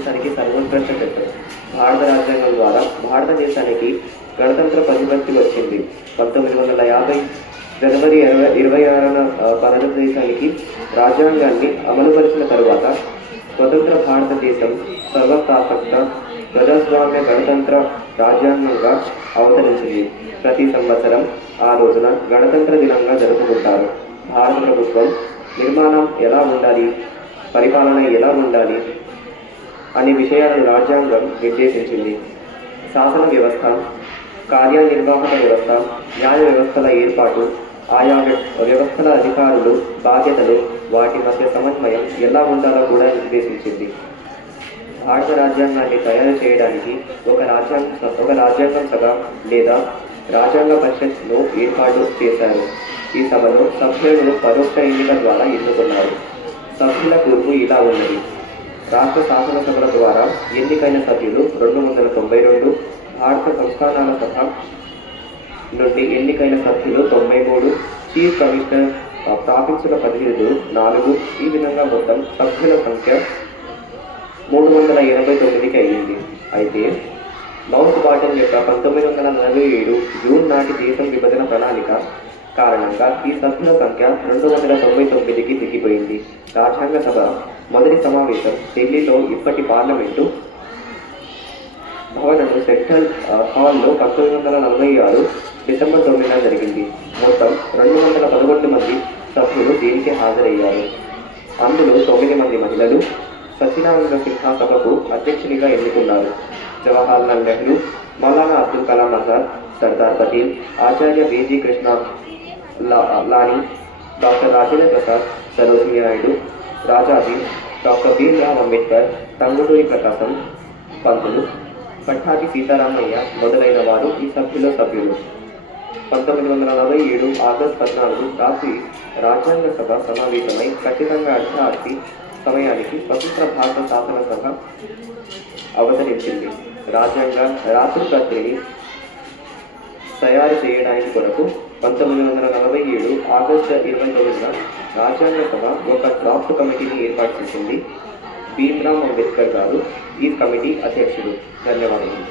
భారతదేశానికి సర్వోత్కృష్ట చట్టం. భారత రాజ్యాంగం ద్వారా భారతదేశానికి గణతంత్ర ప్రతిపత్తి వచ్చింది. 1950 జనవరి 26న భారతదేశానికి రాజ్యాంగాన్ని అమలుపరిచిన తరువాత స్వతంత్ర భారతదేశం సర్వతాత్మక ప్రజాస్వామ్య గణతంత్ర రాజ్యాంగంగా అవతరించింది. ప్రతి సంవత్సరం ఆ రోజున గణతంత్ర దినంగా జరుపుకుంటారు. భారత ప్రభుత్వం నిర్మాణం ఎలా ఉండాలి, పరిపాలన ఎలా ఉండాలి అనే విషయాలను రాజ్యాంగం నిర్దేశించింది. శాసన వ్యవస్థ, కార్యనిర్వాహక వ్యవస్థ, న్యాయ వ్యవస్థల ఏర్పాటు, ఆయా వ్యవస్థల అధికారులు, బాధ్యతలు, వాటి మధ్య సమన్వయం ఎలా ఉండాలో కూడా నిర్దేశించింది. భారత రాజ్యాంగాన్ని తయారు చేయడానికి ఒక రాజ్యాంగం సభ లేదా రాజ్యాంగ పరిషత్ను ఏర్పాటు చేశారు. ఈ సభలో సభ్యులను పరోక్ష ఎన్నిక ద్వారా ఎన్నుకున్నారు. సభ్యుల కూర్పు ఇలా ఉన్నది. రాష్ట్ర శాసనసభల ద్వారా ఎన్నికైన సభ్యులు 292, భారత సంస్థానాల సభ నుండి ఎన్నికైన సభ్యులు 93, చీఫ్ కమిషనర్ ప్రావిన్సుల ప్రతినిధులు 4. ఈ విధంగా మొత్తం సభ్యుల సంఖ్య 389కి అయ్యింది. అయితే మౌంట్ బాటన్ యొక్క 1947 జూన్ నాటి దేశం విభజన ప్రణాళిక కారణంగా ఈ సభ్యుల సంఖ్య 299కి దిగిపోయింది. రాజ్యాంగ సభ మొదటి సమావేశం ఢిల్లీలో ఇప్పటి పార్లమెంటు భవనము సెంట్రల్ హాల్లో 1946 డిసెంబర్ 9న జరిగింది. మొత్తం 211 మంది సభ్యులు దీనికి హాజరయ్యారు. అందులో 9 మంది మహిళలు. సచిదానంద సిన్హా సభకు అధ్యక్షునిగా ఎన్నుకున్నారు. జవహర్లాల్ నెహ్రూ, మౌలానా అబ్దుల్ కలాం ఆజాద్, సర్దార్ పటేల్, ఆచార్య బి.జి. కృష్ణ లాని, డాక్టర్ రాజేంద్ర ప్రసాద్, సరోజినీ నాయుడు, రాజాజీ, డాక్టర్ భీమ్రావ్ అంబేద్కర్, టంగుటూరి ప్రకాశం పంతులు, పట్టాభి సీతారామయ్య మొదలైన వారు ఈ సభ్యులు. 1947 ఆగస్టు 14 రాత్రి రాజ్యాంగ సభ సమావేశమై ఖచ్చితంగా అర్ధరాత్రి సమయానికి స్వతంత్ర భారత శాసనసభ అవతరించింది. రాజ్యాంగ రాత్రిపత్రిని తయారు చేయడానికి కొరకు 1947 ఆగస్టు 29న రాజ్యాంగ సభ ఒక డ్రాఫ్ట్ కమిటీని ఏర్పాటు చేసింది. భీమ్రావ్ అంబేద్కర్ గారు ఈ కమిటీ అధ్యక్షుడు. ధన్యవాదాలు.